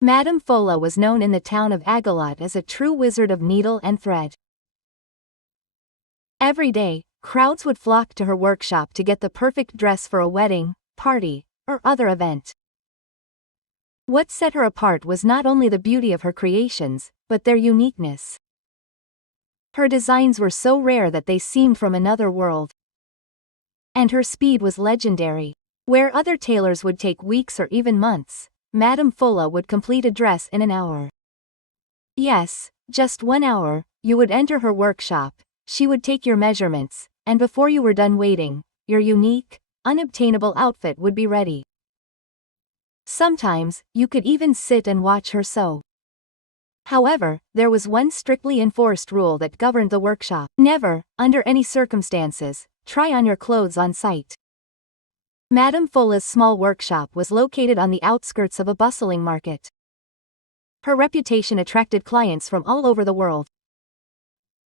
Madame Fola was known in the town of Agalot as a true wizard of needle and thread. Every day, crowds would flock to her workshop to get the perfect dress for a wedding, party, or other event. What set her apart was not only the beauty of her creations, but their uniqueness. Her designs were so rare that they seemed from another world. And her speed was legendary. Where other tailors would take weeks or even months, Madame Fola would complete a dress in an hour. Yes, just 1 hour. You would enter her workshop, she would take your measurements, and before you were done waiting, your unique, unobtainable outfit would be ready. Sometimes, you could even sit and watch her sew. However, there was one strictly enforced rule that governed the workshop. Never, under any circumstances, try on your clothes on site. Madame Fola's small workshop was located on the outskirts of a bustling market. Her reputation attracted clients from all over the world.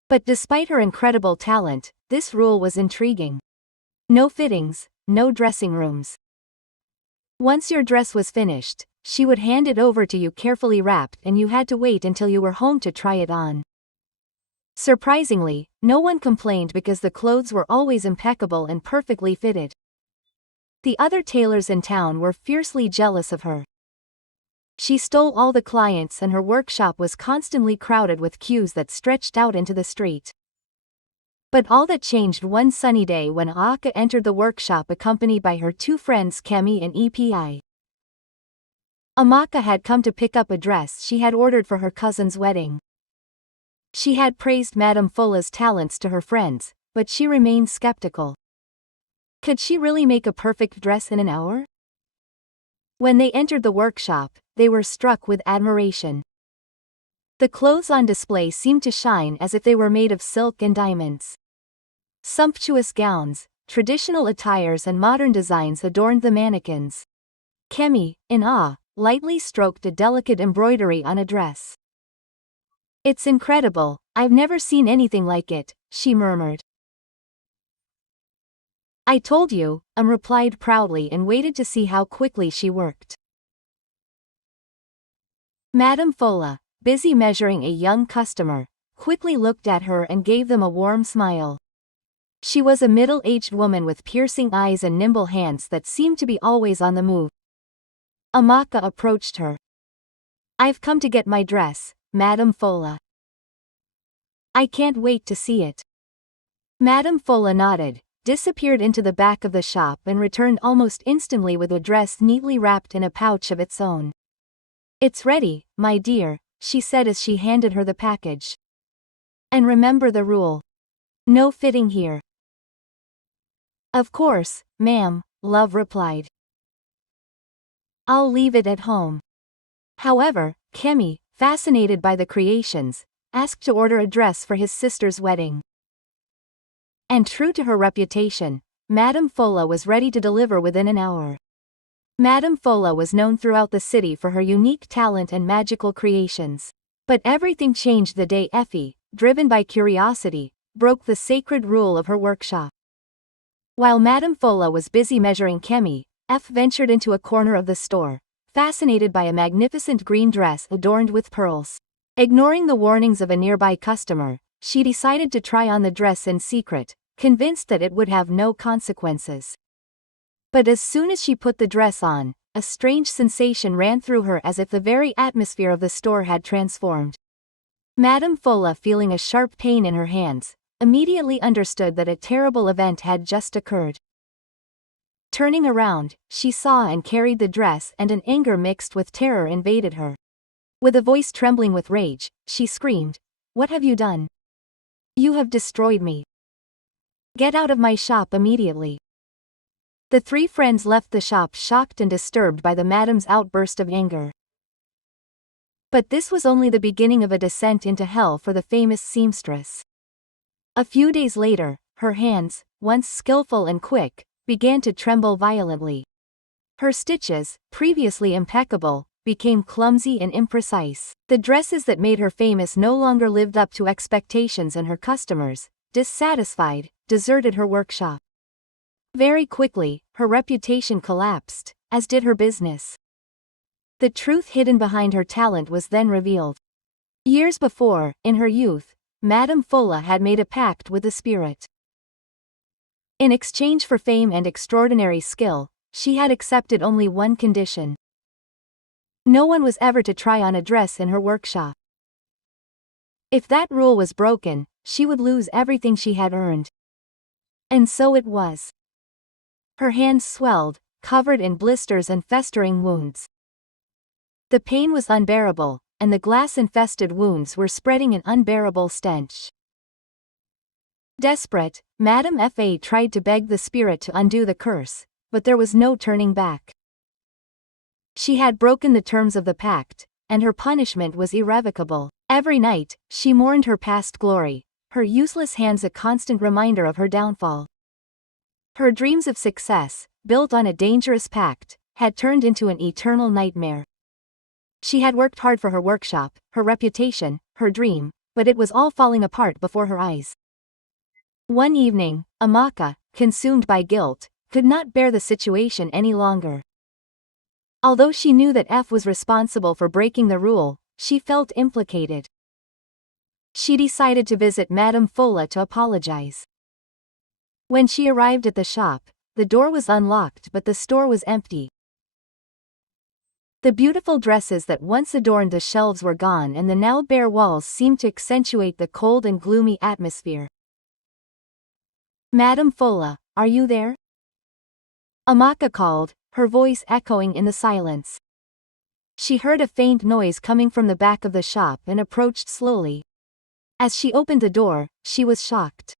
But despite her incredible talent, this rule was intriguing. No fittings, no dressing rooms. Once your dress was finished, she would hand it over to you carefully wrapped and you had to wait until you were home to try it on. Surprisingly, no one complained because the clothes were always impeccable and perfectly fitted. The other tailors in town were fiercely jealous of her. She stole all the clients and her workshop was constantly crowded with queues that stretched out into the street. But all that changed one sunny day when Aka entered the workshop accompanied by her 2 friends Kemi and Epi. Amaka had come to pick up a dress she had ordered for her cousin's wedding. She had praised Madame Fola's talents to her friends, but she remained skeptical. Could she really make a perfect dress in an hour? When they entered the workshop, they were struck with admiration. The clothes on display seemed to shine as if they were made of silk and diamonds. Sumptuous gowns, traditional attires and modern designs adorned the mannequins. Kemi, in awe, lightly stroked a delicate embroidery on a dress. "It's incredible, I've never seen anything like it," she murmured. "I told you," replied proudly and waited to see how quickly she worked. Madame Fola, busy measuring a young customer, quickly looked at her and gave them a warm smile. She was a middle-aged woman with piercing eyes and nimble hands that seemed to be always on the move. Amaka approached her. "I've come to get my dress, Madame Fola. I can't wait to see it." Madame Fola nodded, disappeared into the back of the shop and returned almost instantly with a dress neatly wrapped in a pouch of its own. "It's ready, my dear," she said as she handed her the package. "And remember the rule. No fitting here." "Of course, ma'am," Love replied. "I'll leave it at home." However, Kemi, fascinated by the creations, asked to order a dress for his sister's wedding. And true to her reputation, Madame Fola was ready to deliver within an hour. Madame Fola was known throughout the city for her unique talent and magical creations. But everything changed the day Effie, driven by curiosity, broke the sacred rule of her workshop. While Madame Fola was busy measuring Kemi, F ventured into a corner of the store, fascinated by a magnificent green dress adorned with pearls. Ignoring the warnings of a nearby customer, she decided to try on the dress in secret, convinced that it would have no consequences. But as soon as she put the dress on, a strange sensation ran through her as if the very atmosphere of the store had transformed. Madame Fola, feeling a sharp pain in her hands, immediately understood that a terrible event had just occurred. Turning around, she saw and carried the dress and an anger mixed with terror invaded her. With a voice trembling with rage, she screamed, "What have you done? You have destroyed me. Get out of my shop immediately." The 3 friends left the shop shocked and disturbed by the madame's outburst of anger. But this was only the beginning of a descent into hell for the famous seamstress. A few days later, her hands, once skillful and quick, began to tremble violently. Her stitches, previously impeccable, became clumsy and imprecise. The dresses that made her famous no longer lived up to expectations and her customers, dissatisfied, deserted her workshop. Very quickly, her reputation collapsed, as did her business. The truth hidden behind her talent was then revealed. Years before, in her youth, Madame Fola had made a pact with the spirit. In exchange for fame and extraordinary skill, she had accepted only one condition. No one was ever to try on a dress in her workshop. If that rule was broken, she would lose everything she had earned. And so it was. Her hands swelled, covered in blisters and festering wounds. The pain was unbearable, and the glass-infested wounds were spreading an unbearable stench. Desperate, Madame Fa tried to beg the spirit to undo the curse, but there was no turning back. She had broken the terms of the pact, and her punishment was irrevocable. Every night, she mourned her past glory, her useless hands a constant reminder of her downfall. Her dreams of success, built on a dangerous pact, had turned into an eternal nightmare. She had worked hard for her workshop, her reputation, her dream, but it was all falling apart before her eyes. One evening, Amaka, consumed by guilt, could not bear the situation any longer. Although she knew that F was responsible for breaking the rule, she felt implicated. She decided to visit Madame Fola to apologize. When she arrived at the shop, the door was unlocked but the store was empty. The beautiful dresses that once adorned the shelves were gone and the now bare walls seemed to accentuate the cold and gloomy atmosphere. "Madame Fola, are you there?" Amaka called, her voice echoing in the silence. She heard a faint noise coming from the back of the shop and approached slowly. As she opened the door, she was shocked.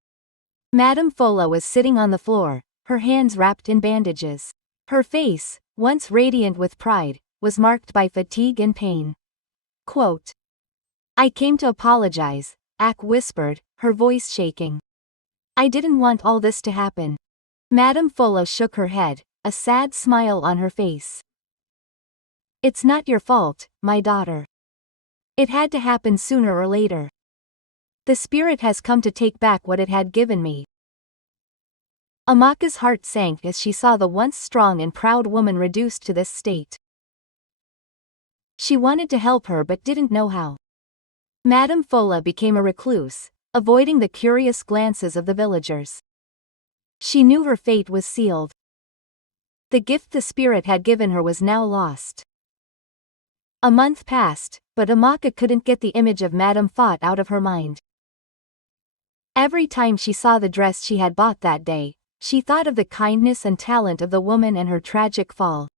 Madame Fola was sitting on the floor, her hands wrapped in bandages. Her face, once radiant with pride, was marked by fatigue and pain. Quote, "I came to apologize," Ak whispered, her voice shaking. "I didn't want all this to happen." Madame Fola shook her head, a sad smile on her face. "It's not your fault, my daughter. It had to happen sooner or later. The spirit has come to take back what it had given me." Amaka's heart sank as she saw the once strong and proud woman reduced to this state. She wanted to help her but didn't know how. Madame Fola became a recluse, avoiding the curious glances of the villagers. She knew her fate was sealed. The gift the spirit had given her was now lost. A month passed, but Amaka couldn't get the image of Madame Fat out of her mind. Every time she saw the dress she had bought that day, she thought of the kindness and talent of the woman and her tragic fall.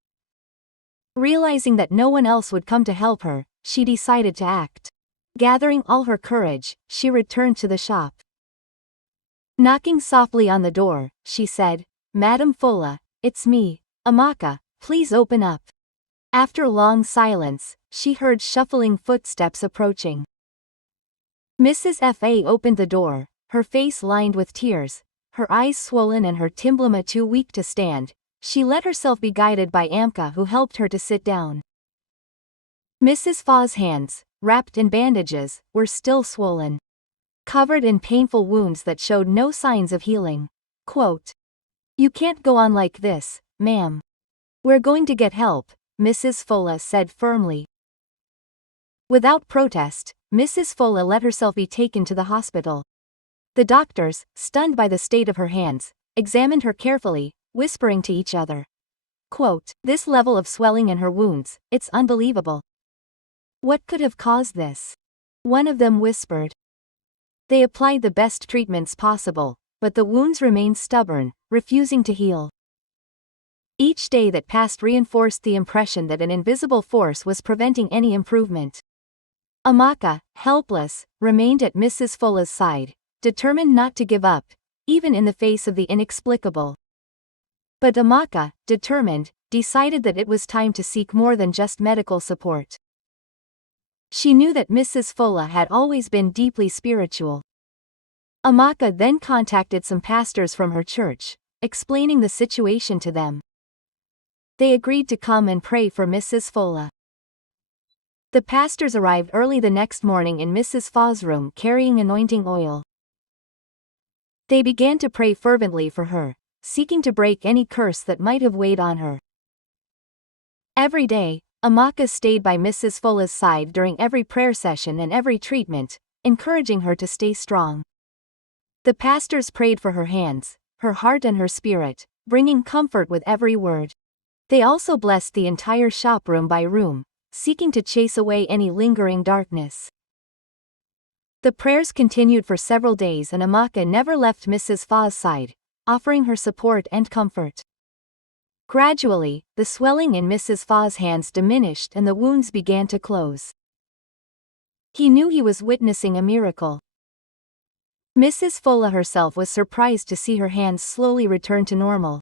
Realizing that no one else would come to help her, she decided to act. Gathering all her courage, she returned to the shop. Knocking softly on the door, she said, "Madame Fola, it's me, Amaka, please open up." After a long silence, she heard shuffling footsteps approaching. Mrs. Fa opened the door, her face lined with tears, her eyes swollen and her timblema too weak to stand. She let herself be guided by Amka, who helped her to sit down. Mrs. Fa's hands, wrapped in bandages, were still swollen, covered in painful wounds that showed no signs of healing. Quote, "You can't go on like this, ma'am. We're going to get help," Mrs. Fola said firmly. Without protest, Mrs. Fola let herself be taken to the hospital. The doctors, stunned by the state of her hands, examined her carefully, whispering to each other. Quote, "This level of swelling in her wounds, it's unbelievable. What could have caused this?" One of them whispered. They applied the best treatments possible, but the wounds remained stubborn, refusing to heal. Each day that passed reinforced the impression that an invisible force was preventing any improvement. Amaka, helpless, remained at Mrs. Fola's side, determined not to give up, even in the face of the inexplicable. But Amaka, determined, decided that it was time to seek more than just medical support. She knew that Mrs. Fola had always been deeply spiritual. Amaka then contacted some pastors from her church, explaining the situation to them. They agreed to come and pray for Mrs. Fola. The pastors arrived early the next morning in Mrs. Fa's room carrying anointing oil. They began to pray fervently for her, seeking to break any curse that might have weighed on her. Every day, Amaka stayed by Mrs. Fola's side during every prayer session and every treatment, encouraging her to stay strong. The pastors prayed for her hands, her heart and her spirit, bringing comfort with every word. They also blessed the entire shop room by room, seeking to chase away any lingering darkness. The prayers continued for several days and Amaka never left Mrs. Fa's side, offering her support and comfort. Gradually, the swelling in Mrs. Fa's hands diminished and the wounds began to close. He knew he was witnessing a miracle. Mrs. Fola herself was surprised to see her hands slowly return to normal.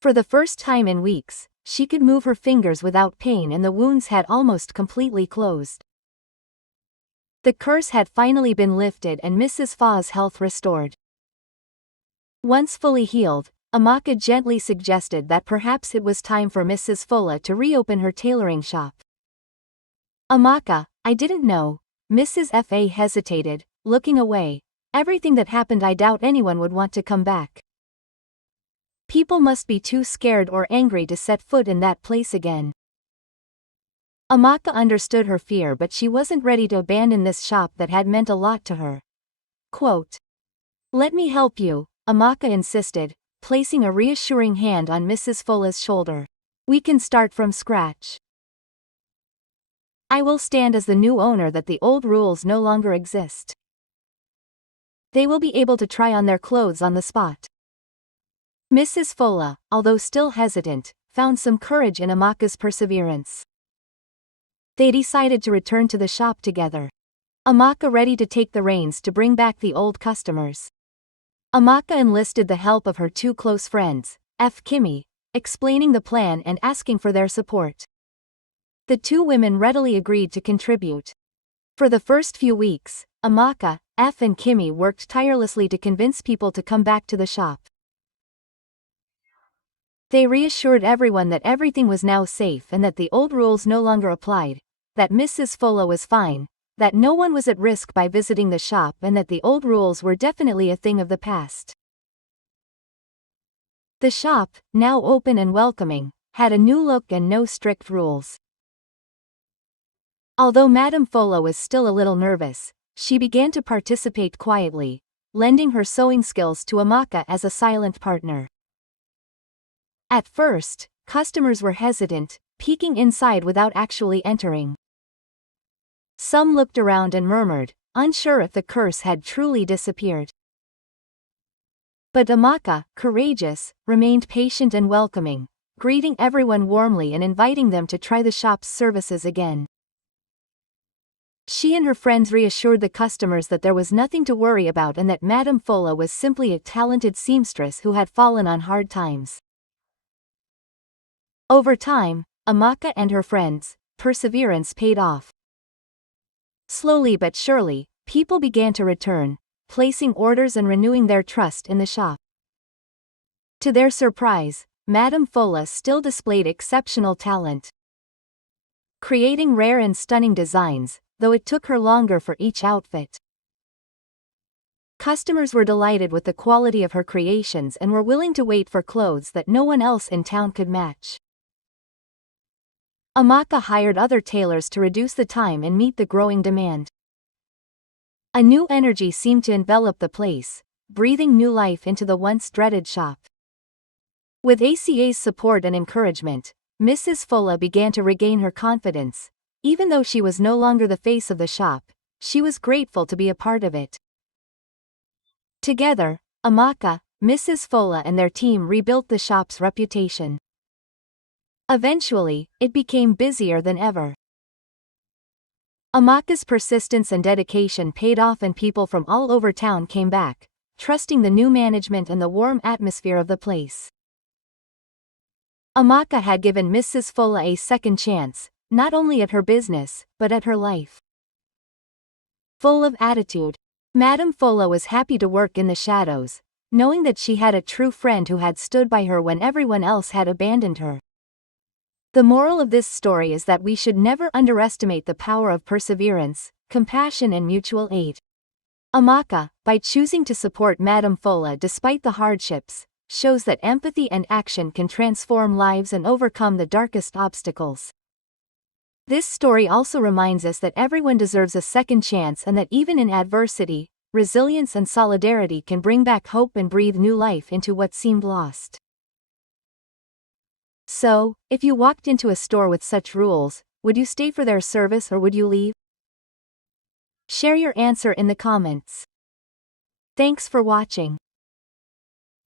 For the first time in weeks, she could move her fingers without pain and the wounds had almost completely closed. The curse had finally been lifted and Mrs. Fa's health restored. Once fully healed, Amaka gently suggested that perhaps it was time for Mrs. Fola to reopen her tailoring shop. Amaka, I didn't know. Mrs. Fa hesitated, looking away. Everything that happened, I doubt anyone would want to come back. People must be too scared or angry to set foot in that place again. Amaka understood her fear, but she wasn't ready to abandon this shop that had meant a lot to her. Quote, "Let me help you," Amaka insisted, placing a reassuring hand on Mrs. Fola's shoulder. "We can start from scratch. I will stand as the new owner that the old rules no longer exist. They will be able to try on their clothes on the spot." Mrs. Fola, although still hesitant, found some courage in Amaka's perseverance. They decided to return to the shop together. Amaka ready to take the reins to bring back the old customers. Amaka enlisted the help of her two close friends, Kimmy, explaining the plan and asking for their support. The two women readily agreed to contribute. For the first few weeks, Amaka, and Kimmy worked tirelessly to convince people to come back to the shop. They reassured everyone that everything was now safe and that the old rules no longer applied, that Mrs. Fola was fine, that no one was at risk by visiting the shop and that the old rules were definitely a thing of the past. The shop, now open and welcoming, had a new look and no strict rules. Although Madame Fola was still a little nervous, she began to participate quietly, lending her sewing skills to Amaka as a silent partner. At first, customers were hesitant, peeking inside without actually entering. Some looked around and murmured, unsure if the curse had truly disappeared. But Amaka, courageous, remained patient and welcoming, greeting everyone warmly and inviting them to try the shop's services again. She and her friends reassured the customers that there was nothing to worry about and that Madame Fola was simply a talented seamstress who had fallen on hard times. Over time, Amaka and her friends' perseverance paid off. Slowly but surely, people began to return, placing orders and renewing their trust in the shop. To their surprise, Madame Fola still displayed exceptional talent, creating rare and stunning designs, though it took her longer for each outfit. Customers were delighted with the quality of her creations and were willing to wait for clothes that no one else in town could match. Amaka hired other tailors to reduce the time and meet the growing demand. A new energy seemed to envelop the place, breathing new life into the once dreaded shop. With ACA's support and encouragement, Mrs. Fola began to regain her confidence. Even though she was no longer the face of the shop, she was grateful to be a part of it. Together, Amaka, Mrs. Fola and their team rebuilt the shop's reputation. Eventually, it became busier than ever. Amaka's persistence and dedication paid off and people from all over town came back, trusting the new management and the warm atmosphere of the place. Amaka had given Mrs. Fola a second chance, not only at her business, but at her life. Full of attitude, Madame Fola was happy to work in the shadows, knowing that she had a true friend who had stood by her when everyone else had abandoned her. The moral of this story is that we should never underestimate the power of perseverance, compassion and mutual aid. Amaka, by choosing to support Madame Fola despite the hardships, shows that empathy and action can transform lives and overcome the darkest obstacles. This story also reminds us that everyone deserves a second chance and that even in adversity, resilience and solidarity can bring back hope and breathe new life into what seemed lost. So, if you walked into a store with such rules, would you stay for their service or would you leave? Share your answer in the comments. Thanks for watching.